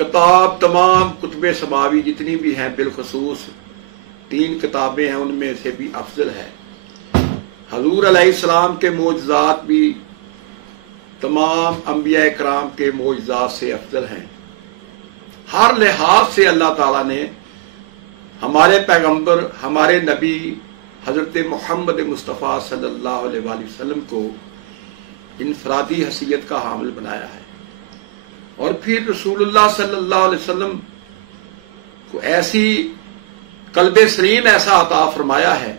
کتاب تمام کتب سماوی جتنی بھی ہیں، بالخصوص 3 کتابیں ہیں، ان میں سے بھی افضل ہے۔ حضور علیہ السلام کے معجزات بھی تمام انبیاء کرام کے معجزات سے افضل ہیں۔ ہر لحاظ سے اللہ تعالیٰ نے ہمارے پیغمبر، ہمارے نبی حضرت محمد مصطفیٰ صلی اللہ علیہ وآلہ وسلم کو انفرادی حیثیت کا حامل بنایا ہے، اور پھر رسول اللہ صلی اللہ علیہ وسلم کو ایسی قلب سلیم ایسا عطا فرمایا ہے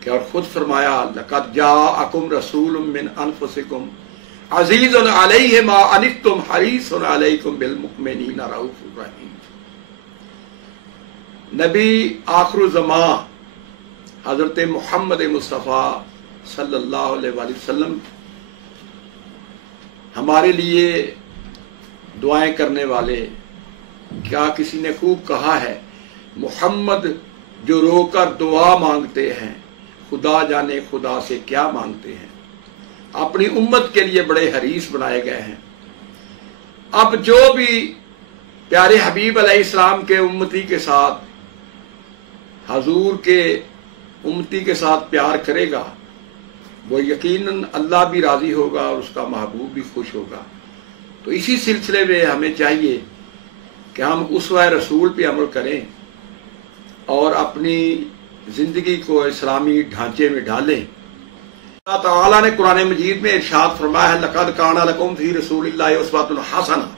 کہ، اور خود فرمایا لقد جاءکم رسول من انفسکم عزیز علیہ ما عنتم حریص علیکم بالمؤمنین رؤوف رحیم۔ نبی آخر الزمان حضرت محمد مصطفیٰ صلی اللہ علیہ وآلہ وسلم ہمارے لیے دعائیں کرنے والے، کیا کسی نے خوب کہا ہے، محمد جو رو کر دعا مانگتے ہیں، خدا جانے خدا سے کیا مانگتے ہیں، اپنی امت کے لیے بڑے حریص بنائے گئے ہیں۔ اب جو بھی پیارے حبیب علیہ السلام کے امتی کے ساتھ، حضور کے امتی کے ساتھ پیار کرے گا، وہ یقیناً اللہ بھی راضی ہوگا اور اس کا محبوب بھی خوش ہوگا۔ تو اسی سلسلے میں ہمیں چاہیے کہ ہم اسوہ رسول پہ عمل کریں اور اپنی زندگی کو اسلامی ڈھانچے میں ڈالیں۔ اللہ تعالیٰ نے قرآن مجید میں ارشاد فرمایا ہے، لقد کان لکم فی رسول اللہ اسوۃ حسنہ،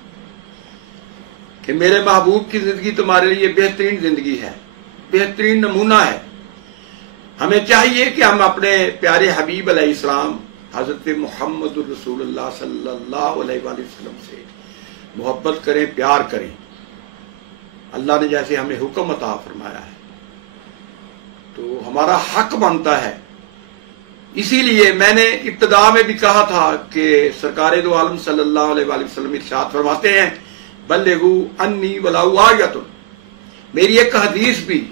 کہ میرے محبوب کی زندگی تمہارے لیے بہترین زندگی ہے، بہترین نمونہ ہے۔ ہمیں چاہیے کہ ہم اپنے پیارے حبیب علیہ السلام حضرت محمد الرسول اللہ صلی اللہ علیہ وآلہ وسلم سے محبت کریں، پیار کریں، اللہ نے جیسے ہمیں حکم عطا فرمایا ہے۔ تو ہمارا حق بنتا ہے۔ اسی لیے میں نے ابتدا میں بھی کہا تھا کہ سرکار دو عالم صلی اللہ علیہ وآلہ وسلم ارشاد فرماتے ہیں، بلغوا انی ولو آیۃ، میری ایک حدیث بھی،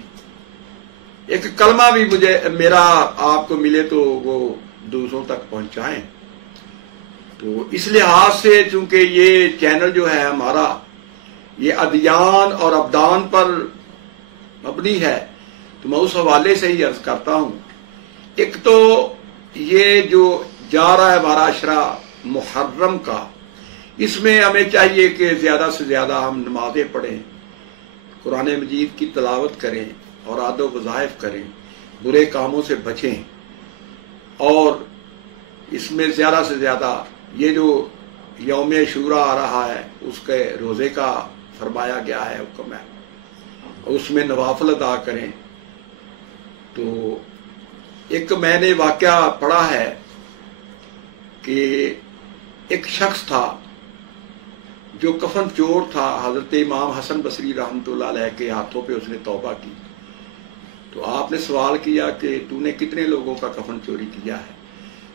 ایک کلمہ بھی مجھے میرا آپ کو ملے تو وہ دوسروں تک پہنچائیں۔ تو اس لحاظ سے چونکہ یہ چینل جو ہے ہمارا، یہ ادیان اور ابدان پر مبنی ہے، تو میں اس حوالے سے ہی عرض کرتا ہوں۔ ایک تو یہ جو جا رہا ہے ہمارا عشرہ محرم کا، اس میں ہمیں چاہیے کہ زیادہ سے زیادہ ہم نمازیں پڑھیں، قرآن مجید کی تلاوت کریں، اور عاد و وظائف کریں، برے کاموں سے بچیں، اور اس میں زیادہ سے زیادہ یہ جو یوم عاشوراء آ رہا ہے اس کے روزے کا فرمایا گیا ہے، حکم ہے، اس میں نوافل ادا کریں۔ تو ایک میں نے واقعہ پڑھا ہے کہ ایک شخص تھا جو کفن چور تھا، حضرت امام حسن بصری رحمۃ اللہ علیہ کے ہاتھوں پہ اس نے توبہ کی۔ تو آپ نے سوال کیا کہ تو نے کتنے لوگوں کا کفن چوری کیا ہے؟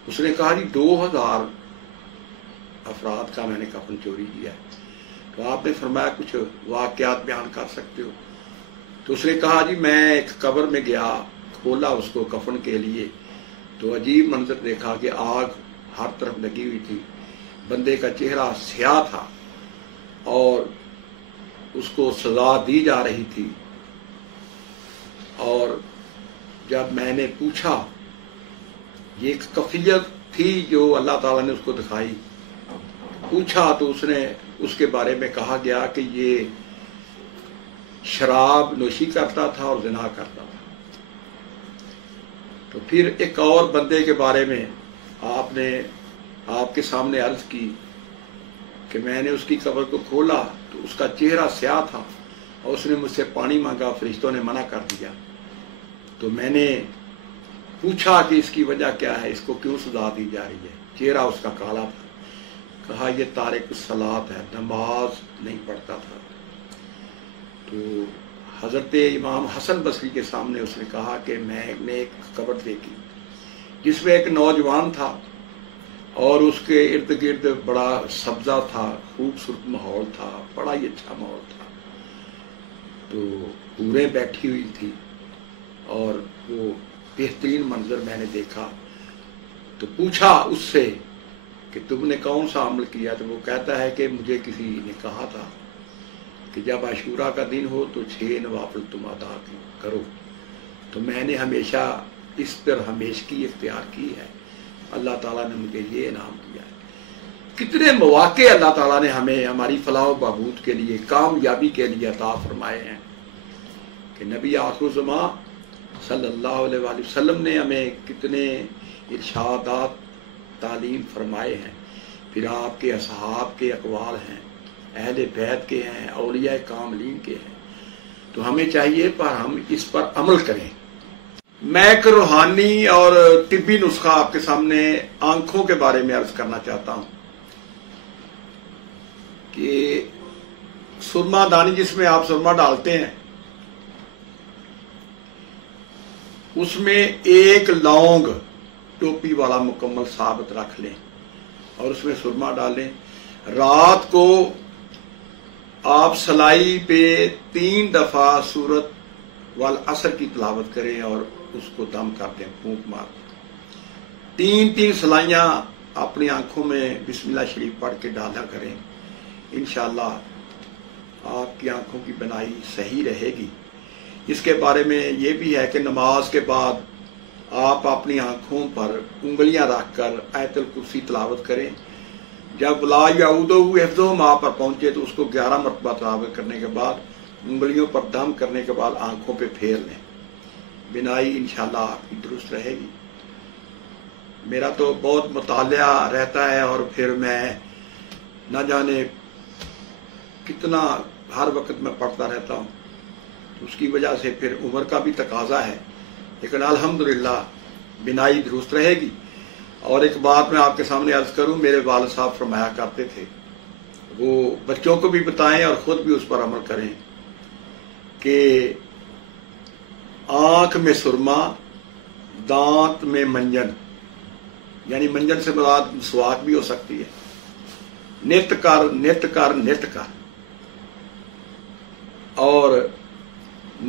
اس نے کہا جی 2000 افراد کا میں نے کفن چوری کیا ہے۔ تو آپ نے فرمایا کچھ واقعات بیان کر سکتے ہو؟ تو اس نے کہا جی میں ایک قبر میں گیا، کھولا اس کو کفن کے لیے، تو عجیب منظر دیکھا کہ آگ ہر طرف لگی ہوئی تھی، بندے کا چہرہ سیاہ تھا اور اس کو سزا دی جا رہی تھی۔ اور جب میں نے پوچھا، یہ ایک کفیت تھی جو اللہ تعالیٰ نے اس کو دکھائی، پوچھا تو اس نے اس کے بارے میں کہا گیا کہ یہ شراب نوشی کرتا تھا اور زنا کرتا تھا۔ تو پھر ایک اور بندے کے بارے میں آپ نے آپ کے سامنے عرض کی کہ میں نے اس کی قبر کو کھولا تو اس کا چہرہ سیاہ تھا اور اس نے مجھ سے پانی مانگا، فرشتوں نے منع کر دیا۔ تو میں نے پوچھا کہ اس کی وجہ کیا ہے، اس کو کیوں سزا دی جا رہی ہے؟ چہرہ اس کا کالا تھا۔ کہا یہ تارک الصلاۃ ہے، نماز نہیں پڑھتا تھا۔ تو حضرت امام حسن بصری کے سامنے اس نے کہا کہ میں نے ایک قبر دیکھی جس میں ایک نوجوان تھا اور اس کے ارد گرد بڑا سبزہ تھا، خوبصورت ماحول تھا، بڑا ہی اچھا ماحول تھا۔ تو حوریں بیٹھی ہوئی تھی اور وہ بہترین منظر میں نے دیکھا۔ تو پوچھا اس سے کہ تم نے کون سا عمل کیا؟ تو وہ کہتا ہے کہ مجھے کسی نے کہا تھا کہ جب عاشورہ کا دن ہو تو 6 نوافل تم ادا کرو، تو میں نے ہمیشہ اس پر ہمیشگی اختیار کی ہے۔ اللہ تعالیٰ نے مجھے یہ انعام دیا ہے۔ کتنے مواقع اللہ تعالیٰ نے ہمیں ہماری فلاح و بہبود کے لیے، کامیابی کے لیے عطا فرمائے ہیں کہ نبی آخر الزمان صلی اللہ علیہ وآلہ وسلم نے ہمیں کتنے ارشادات تعلیم فرمائے ہیں، پھر آپ کے اصحاب کے اقوال ہیں، اہل بیت کے ہیں، اولیاء کاملین کے ہیں، تو ہمیں چاہیے پر ہم اس پر عمل کریں۔ میں ایک روحانی اور طبی نسخہ آپ کے سامنے آنکھوں کے بارے میں عرض کرنا چاہتا ہوں کہ سرما دانی جس میں آپ سرما ڈالتے ہیں، اس میں ایک لونگ ٹوپی والا مکمل ثابت رکھ لیں اور اس میں سرما ڈالیں۔ رات کو آپ سلائی پہ 3 دفعہ سورت والعصر کی تلاوت کریں اور اس کو دم کر دیں، پھونک مار دیں۔ 3 سلائیاں اپنی آنکھوں میں بسم اللہ شریف پڑھ کے ڈالا کریں، انشاءاللہ آپ کی آنکھوں کی بینائی صحیح رہے گی۔ اس کے بارے میں یہ بھی ہے کہ نماز کے بعد آپ اپنی آنکھوں پر انگلیاں رکھ کر آیت الکرسی تلاوت کریں۔ جب لا یعودہ حفظہم آپ پر پہنچے تو اس کو 11 مرتبہ تلاوت کرنے کے بعد انگلیوں پر دم کرنے کے بعد آنکھوں پہ پھیر لیں، بینائی انشاءاللہ آپ کی درست رہے گی۔ میرا تو بہت مطالعہ رہتا ہے اور پھر میں نہ جانے کتنا ہر وقت میں پڑھتا رہتا ہوں، تو اس کی وجہ سے پھر عمر کا بھی تقاضا ہے، لیکن الحمدللہ بینائی درست رہے گی۔ اور ایک بات میں آپ کے سامنے عرض کروں، میرے والد صاحب فرمایا کرتے تھے، وہ بچوں کو بھی بتائیں اور خود بھی اس پر عمل کریں کہ آنکھ میں سرما، دانت میں منجن، یعنی منجن سے مراد مسواک بھی ہو سکتی ہے، نت کر نت کر نت کر، اور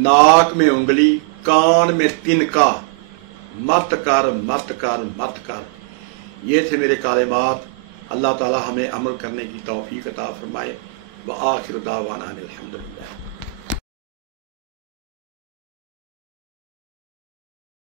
ناک میں انگلی، کان میں تنکا، مت کر مت کر مت کر۔ یہ تھے میرے کلمات۔ اللہ تعالی ہمیں عمل کرنے کی توفیق عطا فرمائے۔ وآخر دعوانا الحمدللہ۔